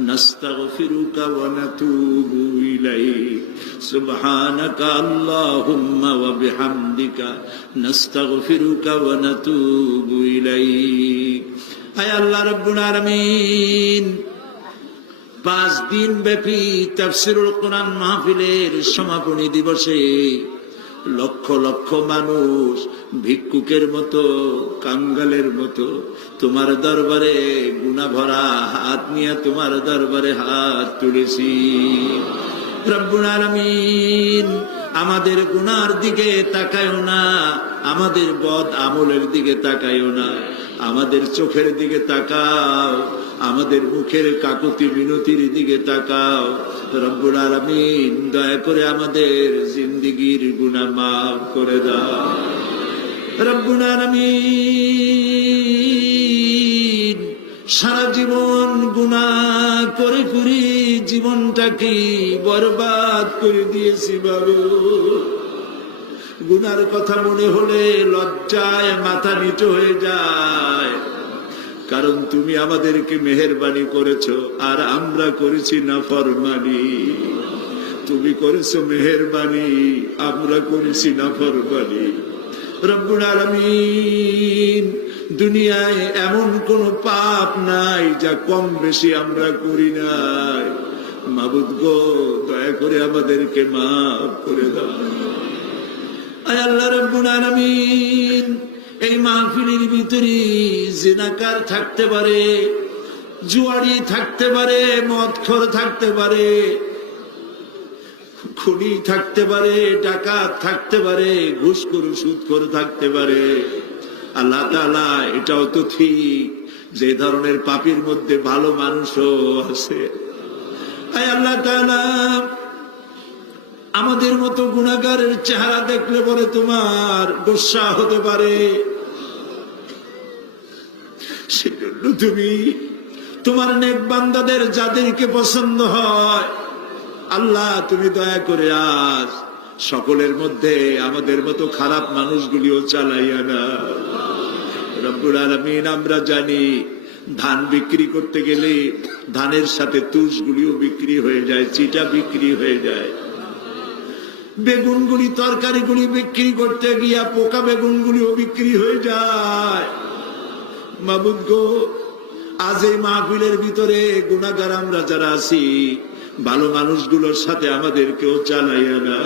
نستغفرك ونتوب إليك سبحانك اللهم وبحمدك نستغفرك ونتوب إليك أي الله رب العالمين পাঁচ দিন ব্যাপী তাফসিরুল কোরআন মাহফিলের সমাপনী দিবসে লক্ষ লক্ষ মানুষ ভিক্ষুকের মতো, কাঙ্গালের মতো, তোমার দরবারে গুনা ভরা হাত নিয়ে তোমার দরবারে হাত তুলেছি। আমাদের গুনার দিকে তাকায়ও না, আমাদের বদ আমলের দিকে তাকায়ও না, আমাদের চোখের দিকে তাকাও। আমাদের মুখের কাকুতি মিনতির দিকে তাকাও। রব্বুল আলামিন, দয়া করে আমাদের জিন্দিগির গুনাহ মাফ করে দাও। রব্বুল আলামিন, সারা জীবন গুনা করে করে জীবনটাকে বরবাদ করে দিয়েছি বাবু। গুনার কথা মনে হলে লজ্জায় মাথা নিচু হয়ে যায়। কারণ তুমি আমাদেরকে মেহরবানি করেছ, আর আমরা করেছি না ফরমানি। তুমি করেছ মেহরবানি, আমরা করেছি না ফরমানি। দুনিয়ায় এমন কোন পাপ নাই যা কম বেশি আমরা করি নাই। মাবুদ গো, দয়া করে আমাদেরকে মাফ করে দাও। আয় আল্লাহ রব্বুল আলামিন। এই মাহফিলের ভিতরে জিনাকার থাকতে পারে জুয়ারি থাকতে পারে, মদখর থাকতে পারে, খুনি থাকতে পারে, ডাকাত থাকতে পারে, ঘুষখোর, সুদখোর থাকতে পারে। আল্লাহ তাআলা এটাও তো ঠিক, যে ধরনের পাপির মধ্যে ভালো মানুষও আছে। আল্লাহ আমাদের মতো গুণাগারের চেহারা দেখলে পরে তোমার গোসা হতে পারে। তুমি তোমার নেক বান্দাদের যাদেরকে পছন্দ হয়, আল্লাহ তুমি দয়া করে আজ সকলের মধ্যে আমাদের মতো খারাপ মানুষগুলিও চালাইয়া না রব্বুল আলমিন, আমরা জানি ধান বিক্রি করতে গেলে ধানের সাথে তুষগুলিও বিক্রি হয়ে যায়, চিটা বিক্রি হয়ে যায়। বেগুনগুলি, তরকারিগুলি বিক্রি করতে গিয়া পোকা বেগুনগুলিও বিক্রি হয়ে যায়। মাবুদ গো, আজ এই মাহফিলের ভিতরে গুণাগার আমরা যারা আছি, ভালো মানুষগুলোর সাথে আমাদেরকেও চালাইয়া না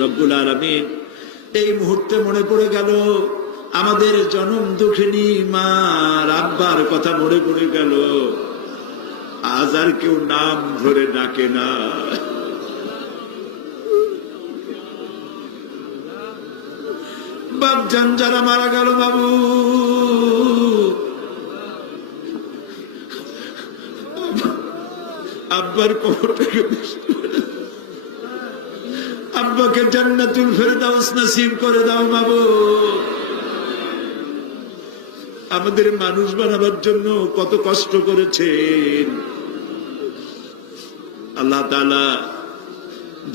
রব্বুল আলমিন, এই মুহূর্তে মনে পড়ে গেল, আমাদের জনম দুঃখিনী মা আব্বার কথা মনে পড়ে গেল। আজ আর কেউ নাম ধরে ডাকে না। বাপ যান যারা মারা গেল বাবু। আব্বার কবরটাকে আব্বাকে জান্নাতুল ফেরদাউস নসিব করে দাও বাবু। আমাদের মানুষ বানাবার জন্য কত কষ্ট করেছেন। আল্লাহ তাআলা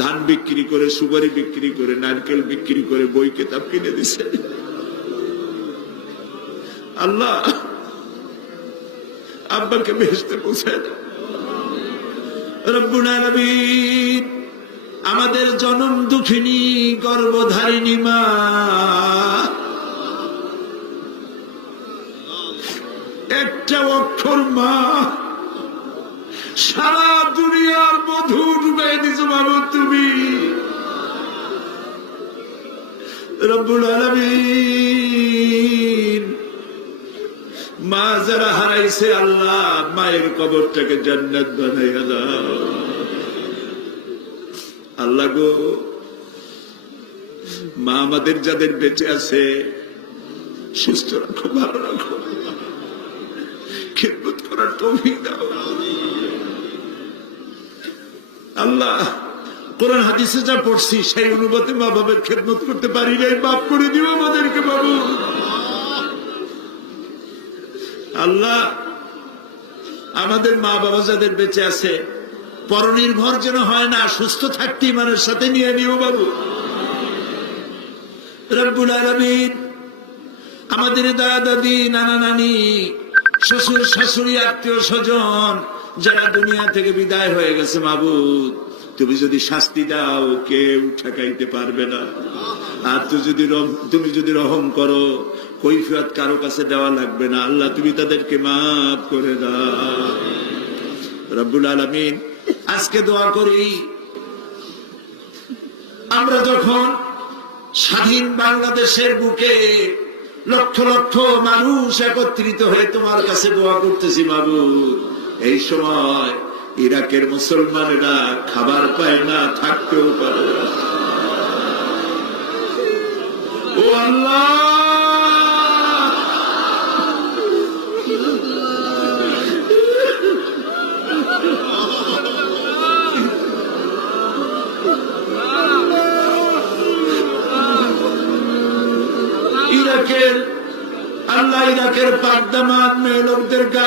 ধান বিক্রি করে, সুপারি বিক্রি করে, নারকেল বিক্রি করে, বই কেতাব কিনে দিছে আল্লাহ, আব্বাকে বেহেস্তে দাও। আমাদের জনম দুঃখিনী, গর্ভধারিণী মা, একটা অক্ষর মা সারা দুনিয়ার মধু ডুবাই দিছো বাবু তুমি। মা যারা হারাইছে আল্লাহ মায়ের কবরটাকে জান্নাত আল্লাহ গো, মা আমাদের যাদের বেঁচে আছে, সুস্থ রাখো, ভালো রাখো। খেদমত করার তৌফিক দাও। আল্লাহ, কোরআন হাদিসে যা পড়ছি, সেই অনুপাতে মা বাবার খেদমত করতে পারি নাই বাপ করে দিও আমাদেরকে বাবু। আল্লাহ, আমাদের মা বাবা যাদের বেঁচে আছে, পরনির্ভর যেন হয় না, সুস্থ থাকতে ইমানের সাথে নিয়ে নিও বাবু। রব্বুল আলমিন, আমাদের দাদা, দাদি, নানা, নানি, শ্বশুর, শাশুড়ি, আত্মীয় স্বজন যারা দুনিয়া থেকে বিদায় হয়ে গেছে, মাবুদ, তুমি যদি শাস্তি দাও, কেউ ঠেকাইতে পারবে না। আর তুই যদি তুমি যদি রহম করো, কৈফিয়ত কারও কাছে দেওয়া লাগবে না। আল্লাহ, তুমি তাদেরকে মাফ করে দাও। রব্বুল আলমিন, আজকে দোয়া করি, আমরা যখন স্বাধীন বাংলাদেশের বুকে লক্ষ লক্ষ মানুষ একত্রিত হয়ে তোমার কাছে দোয়া করতেছি বাবু এই সময় ইরাকের মুসলমানেরা খাবার পায় না থাকতেও পারে ও আল্লাহ!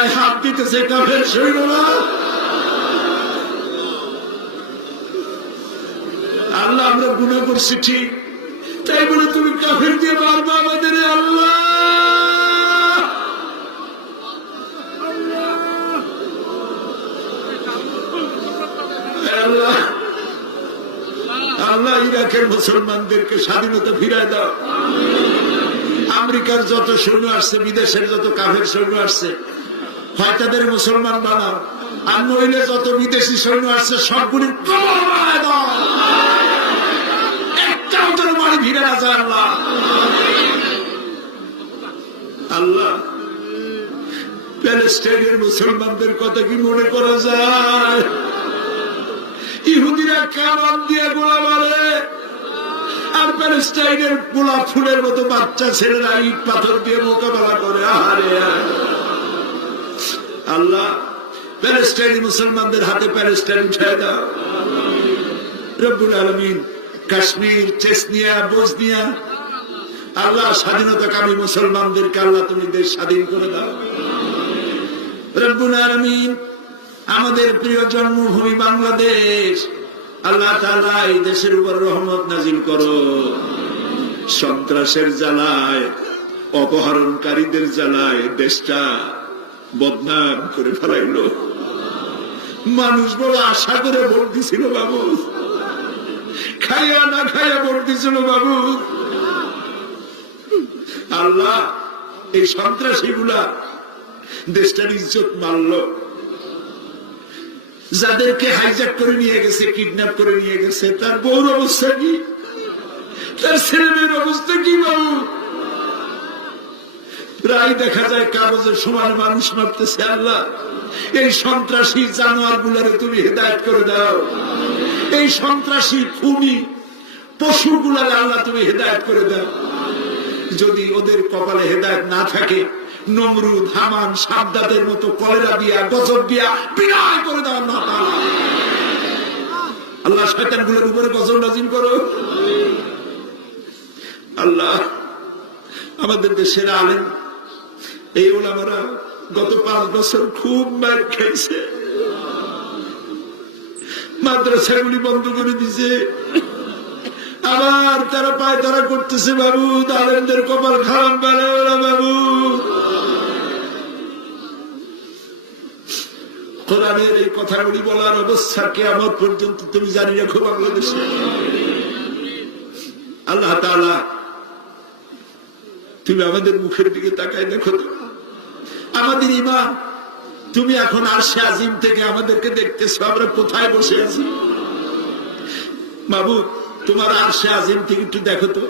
গায়ে হাত দিতেছে কাফের সৈন্যরা আল্লাহ আমরা গুণা করছি ঠিক। তাই বলে তুমি কাফের দিয়ে মারবো আমাদের আল্লাহ। আল্লাহ। আল্লাহ ইরাকের মুসলমানদেরকে স্বাধীনতা ফিরায় দাও। আমেরিকার যত সৈন্য আসছে, বিদেশের যত কাফের সৈন্য আসছে হয় তাদের মুসলমান বানাও আর নইলে যত বিদেশি সৈন্য আসছে, সবগুলি মুসলমানদের কথা কি মনে করা যায়? ইহুদিরা কামান দিয়ে গোলা মারে, আর প্যালেস্টাইনের গোলাপ ফুলের মতো বাচ্চা ছেলেরা ইট পাথর দিয়ে মোকাবেলা করে আহারে আল্লাহ প্যালেস্টাইনি মুসলমানদের হাতে প্যালেস্টাইন উঠে দাও। রব্বুল আলমিন কাশ্মীর, চেসনিয়া, বোসনিয়া, আল্লাহ স্বাধীনতাকামী মুসলমানদেরকে আল্লাহ তুমি দেশ স্বাধীন করে দাও। রব্বুল আলমিন আমাদের প্রিয় জন্মভূমি বাংলাদেশ, আল্লাহ তাআলা এই দেশের উপর রহমত নাজিল করো। সন্ত্রাসের জ্বালায়, অপহরণকারীদের জ্বালায় দেশটা বদনাম করে ফেলাইলো। মানুষ বড় আশা করে ভোট দিছিল বাবু। খাইয়া না খাইয়া ভোট দিছিল বাবু। আল্লাহ, এই সন্ত্রাসী গুলা দেশটার ইজ্জত মারলো। যাদেরকে হাইজ্যাক করে নিয়ে গেছে কিডন্যাপ করে নিয়ে গেছে, তার বউর অবস্থা কি? তার ছেলে মেয়ের অবস্থা কি বাবু? প্রায় দেখা যায় কাগজের সমান মানুষ মারতেছে আল্লাহ। এই সন্ত্রাসী জানোয়ার গুলারে তুমি হেদায়ত করে দাও। এই সন্ত্রাসী খুনি পশু গুলারে আল্লাহ তুমি হেদায়ত করে দাও। যদি ওদের কপালে হেদায়ত না থাকে, নমরুদ, হামান সাবদাদের মতো কলেরা দিয়া, গজব দিয়া বিনয় করে দাও তাআলা। আল্লাহ শয়তানগুলোর উপরে গজব নাজিল করো। আল্লাহ, আমাদের দেশের আলেন এই ওলামারা গত পাঁচ বছর খুব মার খাইছে মাদ্রাসাগুলি বন্ধ করে দিছে আবার তারা পায় তারা করতেছে, বাবু আলেমদের কপাল খারাপ বানাও না, বাবু। কোরআনের এই কথাগুলি বলার অবস্থা কেমন পর্যন্ত তুমি জানি রাখো বাংলাদেশে। আল্লাহ তুমি আমাদের মুখের দিকে তাকায় দেখো। আমাদের ইমান তুমি এখন আরশে আজিম থেকে আমাদেরকে দেখতেছো, আমরা কোথায় বসে আছি? বাবু, তোমার আরশে আজিম থেকে একটু দেখো তো।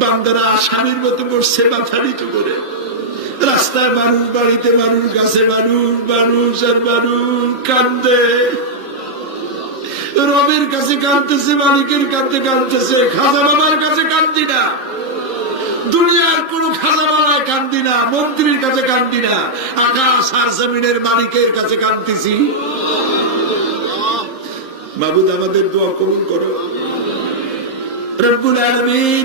বান্দারা আসামির মতো বসছে, মাথা নিচু করে। রাস্তায় মানুষ, বাড়িতে মানুষ, গাছে মানুষ মানুষ আর মানুষ কান্দে রবের কাছে কাঁদতেছে, মালিকের কাছে কাঁদতেছে, খাজা বাবার কাছে কান্দি না। দুনিয়ার খাজা কান্দি না, মন্ত্রীর কাছে কান্দি না, আকাশ আর জমিনের মালিকের কাছে কান্দিছি। আমাদের দোয়া কবুল করো। রব্বুল আলমিন,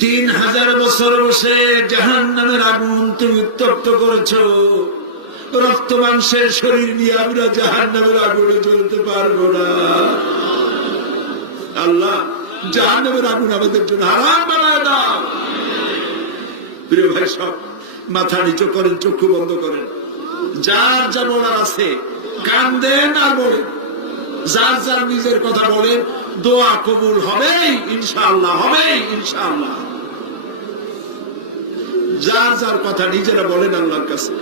তিন হাজার বছর বসে জাহান নামের আগুন তুমি উত্তপ্ত করেছ। রক্ত মাংসের শরীর নিয়ে আমরা জাহান নামের আগুনে জ্বলতে পারব না। আল্লাহ জাহান নামের আগুন আমাদের জন্য হারাম বানায় দাও। প্রিয় ভাই সব মাথা নিচু করেন চক্ষু বন্ধ করেন। যার যা বলার আছে কান দেন আর বলেন। যার যার নিজের কথা বলেন দোয়া কবুল হবেই ইনশাআল্লাহ হবেই ইনশাআল্লাহ। যার যার কথা নিজেরা বলেন আল্লাহর কাছে।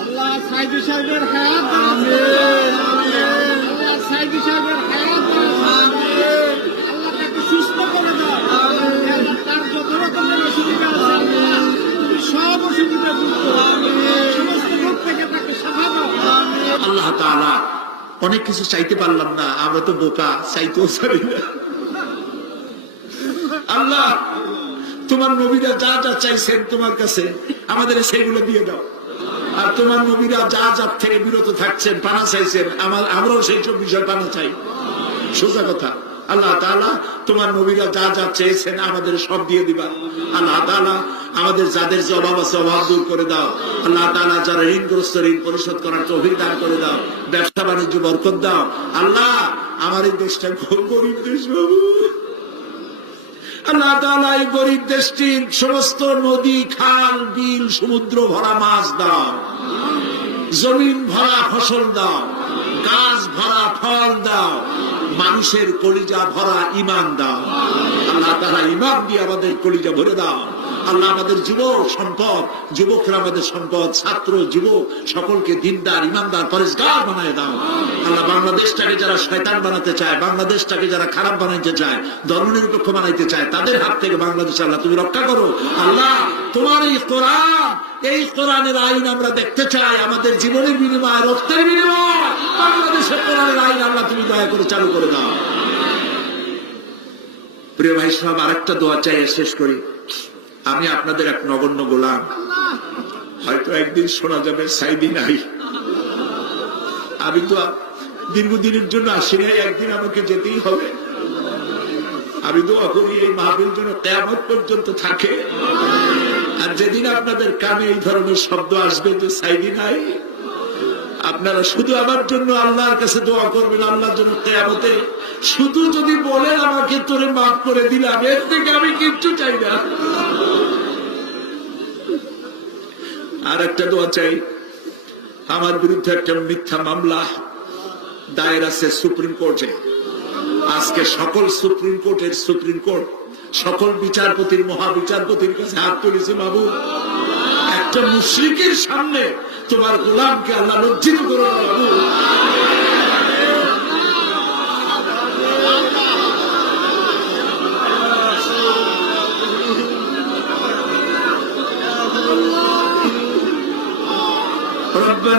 আল্লাহ সাইদি সাহেবের হায়াত দান কিছু চাইতে পারলাম না, আমরা তো বোকা, চাইতেও পারি না। আল্লাহ, তোমার নবীরা যা যা চাইছেন তোমার কাছে, আমাদের সেগুলো দিয়ে দাও। আর তোমার নবীরা যা যা থেকে বিরত থাকছেন, পানা চাইছেন, আমার, আমরাও সেই সব বিষয় পানা চাই। সোজা কথা, আল্লাহ তোমার নবীরা যা যা চেয়েছেন আমাদের সব দিয়ে দিবা। আল্লাহ আমাদের যাদের যে অভাব আছে, অভাব দূর করে দাও। আল্লাহ তাআলা যারা ঋণগ্রস্ত ঋণ পরিশোধ করার তৌফিক দান করে দাও। ব্যবসা বাণিজ্য বরকত দাও। আল্লাহ, আমার এই দেশটা গরিব দেশ বাবু? আল্লাহ তাআলা এই গরিব দেশটির সমস্ত নদী, খাল, বিল, সমুদ্র ভরা মাছ দাও। জমিন ভরা ফসল দাও। গাছ ভরা ফল দাও। মানুষের কলিজা ভরা ইমান দাও। আল্লাহ তারা ইমান দিয়ে আমাদের কলিজা ভরে দাও। আল্লাহ আমাদের যুবক সম্পদ, যুবকরা আমাদের সম্পদ, ছাত্র, যুবক, সকলকে দিনদার, ইমানদার, পরেশগার বানায় দাও। আল্লাহ বাংলাদেশটাকে যারা শয়তান বানাতে চায়, বাংলাদেশটাকে যারা খারাপ বানাইতে চায়, ধর্মনিরপেক্ষ বানাইতে চায়, তাদের হাত থেকে বাংলাদেশ আল্লাহ তুমি রক্ষা করো। আল্লাহ, তোমার এই কোরআন, এই কোরআনের আইন আমরা দেখতে চাই, আমাদের জীবনের বিনিময়, রক্তের বিনিময়। বাংলাদেশের কোরআনের আইন আল্লাহ তুমি দয়া করে চালু করে দাও। প্রিয় ভাই সাহেব, আরেকটা দোয়া চাই, শেষ করি। আমি আপনাদের এক নগণ্য গোলাম। হয়তো একদিন শোনা যাবে, সাইদি নাই। আমি তো দীর্ঘদিনের জন্য আসি নাই একদিন আমাকে যেতেই হবে। আমি দোয়া করি এই মাহবিল যেন কেয়ামত পর্যন্ত থাকে। আর যেদিন আপনাদের কানে এই ধরনের শব্দ আসবে যে সাইদি নাই, আপনারা শুধু আমার জন্য আল্লাহর কাছে দোয়া করবেন, আল্লাহর জন্য কেয়ামতে শুধু যদি বলেন আমাকে তোরে মাফ করে দিলাম, এর থেকে আমি কিচ্ছু চাই না। আর একটা দোয়া চাই। আমার বিরুদ্ধে একটা মিথ্যা মামলা দায়ের আছে সুপ্রিম কোর্টে। আজকে সকল সুপ্রিম কোর্টের সুপ্রিম কোর্ট, সকল বিচারপতির মহাবিচারপতির কাছে হাত তুলেছে বাবু। একটা মুশ্রিকের সামনে তোমার গোলামকে আল্লাহ লজ্জিত করো বাবু।